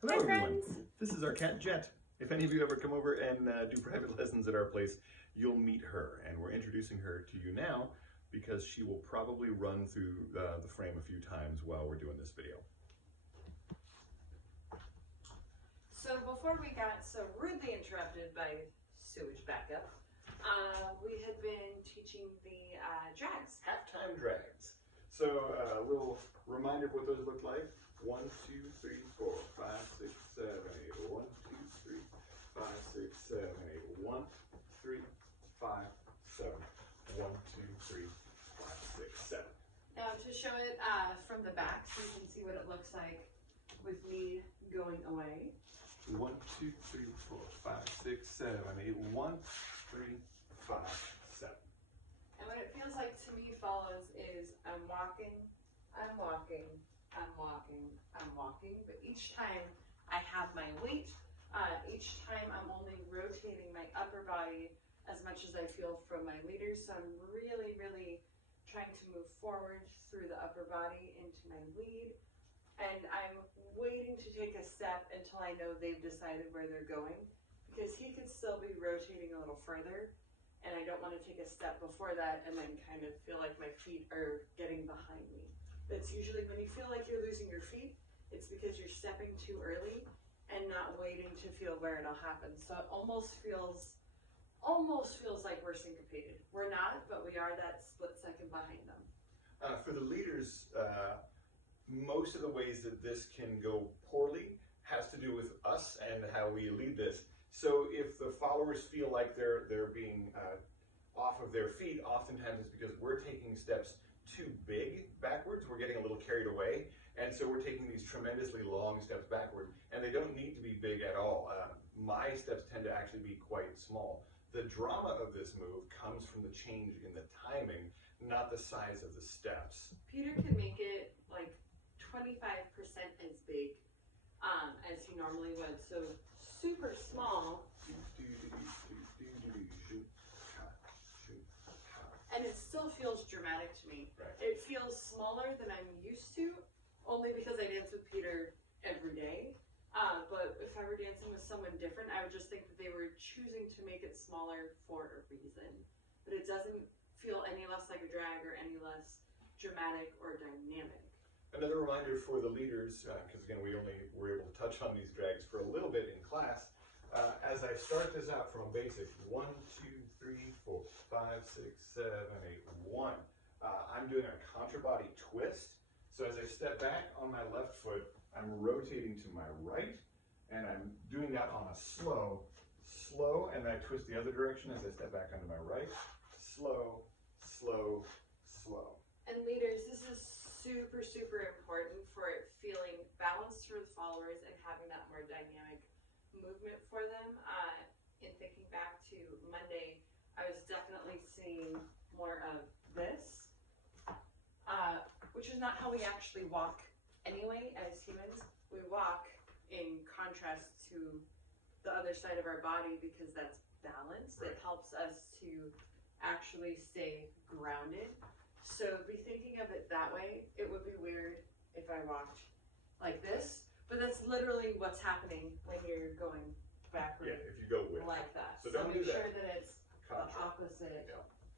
Hello, Hi, everyone. friends. This is our cat Jet. If any of you ever come over and do private lessons at our place, you'll meet her, and we're introducing her to you now because she will probably run through the frame a few times while we're doing this video. So before we got so rudely interrupted by sewage backup, we had been teaching the drags. Halftime drags. So a little reminder of what those look like. 1, 2, 3, 4, 5, 6, 7, 8. 1, 2, 3, 5, 6, 7, 8. 1, 3, 5, 7. 1, 2, 3, 5, 6, 7. Now to show it from the back so you can see what it looks like with me going away. 1, 2, 3, 4, 5, 6, 7, 8. 1, 3, 5, 7. And what it feels like to me follows is I'm walking, I'm walking, I'm walking, I'm walking, but each time I have my weight, each time I'm only rotating my upper body as much as I feel from my leaders. So I'm really, really trying to move forward through the upper body into my lead. And I'm waiting to take a step until I know they've decided where they're going, because he could still be rotating a little further. And I don't want to take a step before that and then kind of feel like my feet are getting behind me. That's usually when you feel like you're losing your feet, it's because you're stepping too early and not waiting to feel where it'll happen. So it almost feels like we're syncopated. We're not, but we are that split second behind them. For the leaders, most of the ways that this can go poorly has to do with us and how we lead this. So if the followers feel like they're being off of their feet, oftentimes it's because we're taking steps too big backwards. We're getting a little carried away, and so we're taking these tremendously long steps backward, and they don't need to be big at all. My steps tend to actually be quite small. The drama of this move comes from the change in the timing, not the size of the steps. Peter can make it like 25% as big as he normally would. So super small. And it still feels dramatic to me. Right. It feels smaller than I'm used to, only because I dance with Peter every day. But if I were dancing with someone different, I would just think that they were choosing to make it smaller for a reason. But it doesn't feel any less like a drag or any less dramatic or dynamic. Another reminder for the leaders, because again, we only were able to touch on these drags for a little bit in class. As I start this out from a basic 1, 2, 3, 4, 5, 6, 7, 8, 1. I'm doing a contra body twist. So as I step back on my left foot, I'm rotating to my right, and I'm doing that on a slow, and then I twist the other direction as I step back onto my right. Slow, slow, slow. And leaders, this is super, super important for it feeling balanced for the followers and having that more dynamic movement for them. In thinking back to Monday, I was definitely seeing more of this, which is not how we actually walk anyway as humans. We walk in contrast to the other side of our body because that's balance. Right. It helps us to actually stay grounded. So be thinking of it that way. It would be weird if I walked like this, but that's literally what's happening when you're going backward. Yeah, if you go with like that. So don't make do that. sure that it's the opposite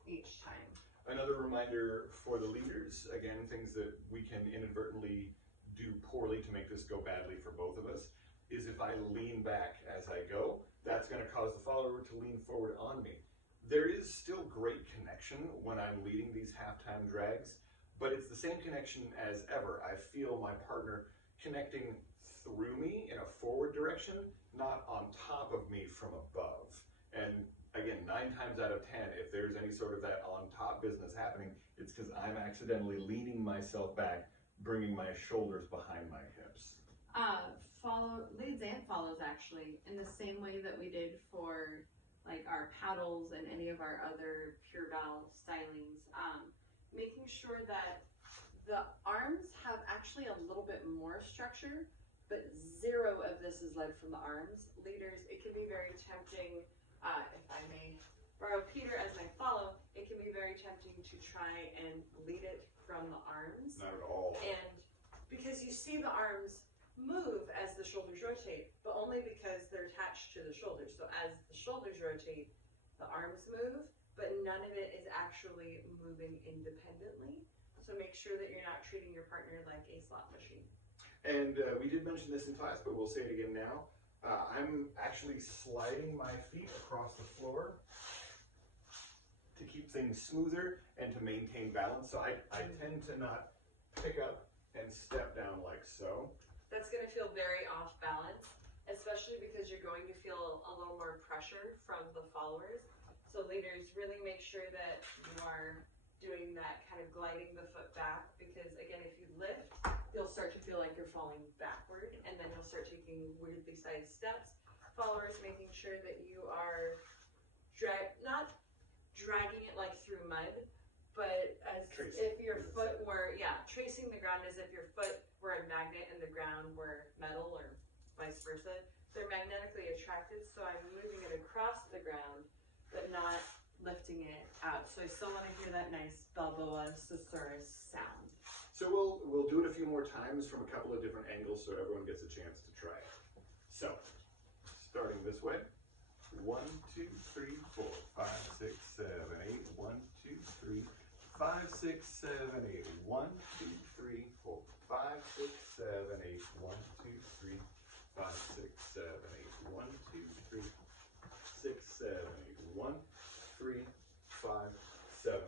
each time. Another reminder for the leaders, again, things that we can inadvertently do poorly to make this go badly for both of us, is if I lean back as I go, that's going to cause the follower to lean forward on me. There is still great connection when I'm leading these halftime drags, but it's the same connection as ever. I feel my partner connecting through me in a forward direction, not on top of me from above. And again, 9 times out of 10, if there's any sort of that on top business happening, it's because I'm accidentally leaning myself back, bringing my shoulders behind my hips. Leads and follows actually in the same way that we did for like our paddles and any of our other pure bow stylings. Making sure that the arms have actually a little bit more structure, but zero of this is led from the arms. Leaders, it can be very tempting, if I may borrow Peter as my follow, it can be very tempting to try and lead it from the arms. Not at all. And because you see the arms move as the shoulders rotate, but only because they're attached to the shoulders. So as the shoulders rotate, the arms move, but none of it is actually moving independently. So make sure that you're not treating your partner like a slot machine. And we did mention this in class, but we'll say it again now. I'm actually sliding my feet across the floor to keep things smoother and to maintain balance. So I tend to not pick up and step down like so. That's going to feel very off balance, especially because you're going to feel a little more pressure from the followers. So leaders, really make sure that you are doing that kind of gliding the foot back, because again, if you lift, you'll start to feel like you're falling backward, and then you'll start taking weirdly sized steps. Followers, making sure that you are not dragging it like through mud, but as if your foot were, tracing the ground as if your foot were a magnet and the ground were metal, or vice versa. They're magnetically attracted, so I'm moving it across the ground, but not lifting it out. So I still want to hear that nice Balboa susurrus sound. So we'll do it a few more times from a couple of different angles so everyone gets a chance to try it. So, starting this way. 1, 2, 3, 4, 5, 6, 7, 8. 1, 2, 3, 5, 6, 7, 8. 1, 2, 3, 4, 5, 6, 7, 8. 1, 2, 3, 5, 6, 7, 8. 1, 2, 3, 6, 7, 8. 1, 3, 5, 7.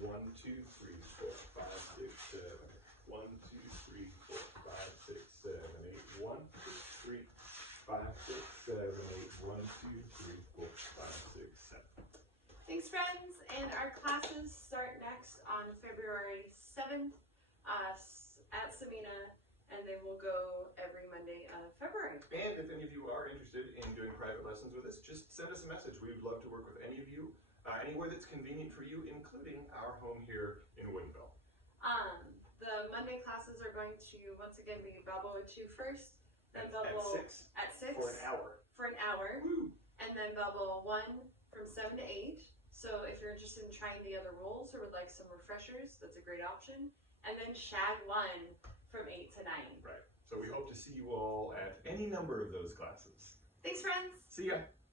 1, 2, 3, 4, 5, 6, 7, 8. 1, 2, 3, 4, 5, 6, 7, 8. 1, 2, 3, 5, 6, 7, 8. 1, 2, 3, 4, 5, 6, 7. Thanks, friends. And our classes start next on February 7th at Samina, and they will go every Monday of February. And if any of you are interested in doing private lessons with us, just send us a message. We would love to work with any of you, anywhere that's convenient for you, including our home here in Woodinville. The Monday classes are going to once again be Balboa 2 first, then Balboa at 6 for an hour. Woo. And then Balboa 1 from 7 to 8. So if you're interested in trying the other rules or would like some refreshers, that's a great option. And then Shag 1 from 8 to 9. Right. So we hope to see you all at any number of those classes. Thanks, friends. See ya.